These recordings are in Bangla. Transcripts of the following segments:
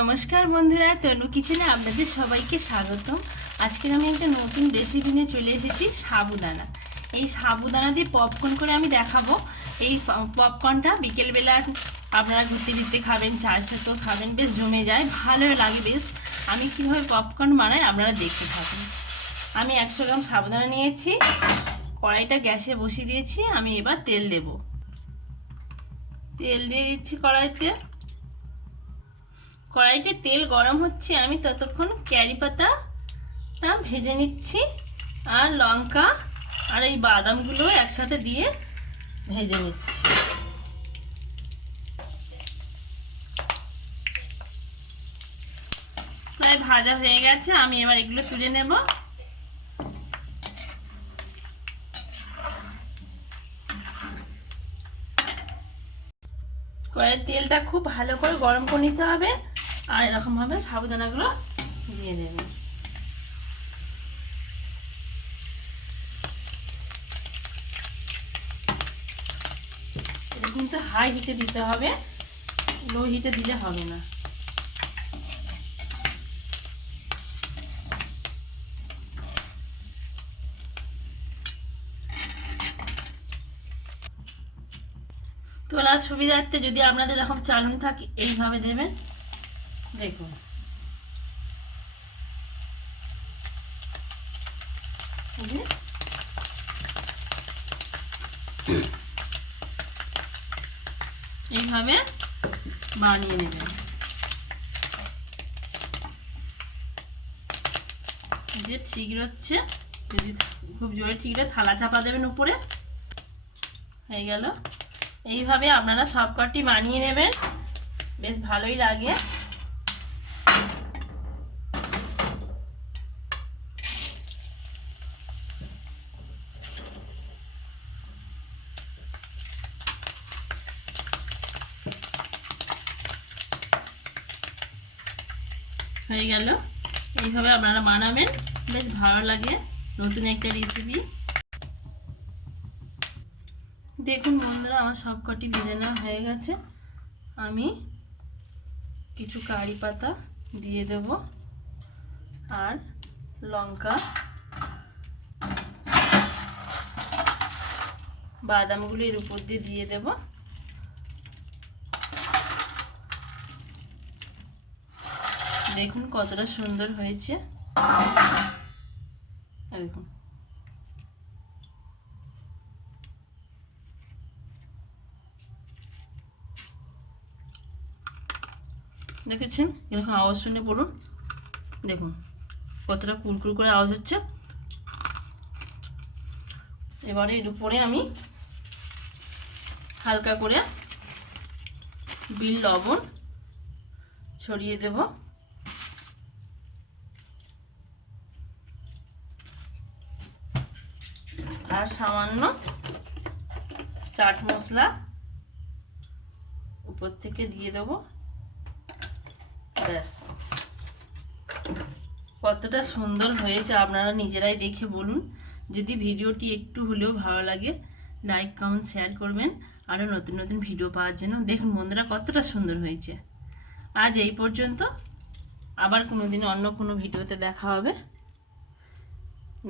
নমস্কার বন্ধুরা, তনু কিচেনে আপনাদের সবাইকে স্বাগতম। আজকে আমি একটা নতুন রেসিপি নিয়ে চলে এসেছি, সাবুদানা। এই সাবুদানা দিয়ে পপকর্ন করে আমি দেখাবো। এই পপকর্নটা বিকেলবেলা আপনারা ঘুরতে ঘুরতে খাবেন, চায়ের সাথেও খাবেন, বেশ জমে যায়, ভালো লাগে বেশ। আমি কীভাবে পপকর্ন বানাই আপনারা দেখতে থাকুন। আমি 100 গ্রাম সাবুদানা নিয়েছি, কড়াইটা গ্যাসে বসিয়ে দিয়েছি। আমি এবার তেল দেব। তেল দিয়ে দিচ্ছি কড়াইতে। কড়াইতে তেল গরম হচ্ছে, আমি ততক্ষণ ক্যারি পাতাটা ভেজে নিচ্ছি, আর লঙ্কা আর এই বাদামগুলো একসাথে দিয়ে ভেজে নিচ্ছি। প্রায় ভাজা হয়ে গেছে, আমি এবার এগুলো তুলে নেব। কড়াইয়ের তেলটা খুব ভালো করে গরম করে নিতে হবে, আর এরকম ভাবে সাবুদানাগুলো দিয়ে দেবেন। এটা কিন্তু হাই হিটে দিতে হবে, লো হিটে দিলে হবে না। তোলার সুবিধার্থে যদি আপনাদের এরকম চালনি থাকে এইভাবে দেবেন। দেখুন, এইভাবে বানিয়ে নেবেন। যে ঠিক হচ্ছে, যদি খুব জোরে ঠিকরে থালা চাপা দেবেন উপরে, হয়ে গেল। এইভাবে আপনারা সবকটি বানিয়ে নেবেন, বেশ ভালোই লাগে। হয়ে গেল। এইভাবে আপনারা বানাবেন, বেশ ভালো লাগে, নতুন একটা রেসিপি। দেখুন বন্ধুরা, আমার সবকটি ভেজে নেওয়া হয়ে গেছে। আমি কিছু কারি পাতা দিয়ে দেব, আর লঙ্কা, বাদামগুলো এর উপর দিয়ে দেব। দেখুন কতটা সুন্দর হয়েছে, দেখুন। দেখেছেন এরকম আওয়াজ শুনে পড়ুন, দেখুন কতটা কুরকুর করে আওয়াজ হচ্ছে। এবারে এর উপরে আমি হালকা করে বিট লবণ ছড়িয়ে দেব, আর সামান্য চাট মশলা উপর থেকে দিয়ে দেব। ব্যাস, কতটা সুন্দর হয়েছে আপনারা নিজেরাই দেখে বলুন। যদি ভিডিওটি একটু হলেও ভালো লাগে, লাইক কমেন্ট শেয়ার করবেন, আরও নতুন নতুন ভিডিও পাওয়ার জন্য। দেখুন বন্ধুরা কতটা সুন্দর হয়েছে। আজ এই পর্যন্ত, আবার কোনো দিন অন্য কোনো ভিডিওতে দেখা হবে।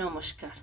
নমস্কার।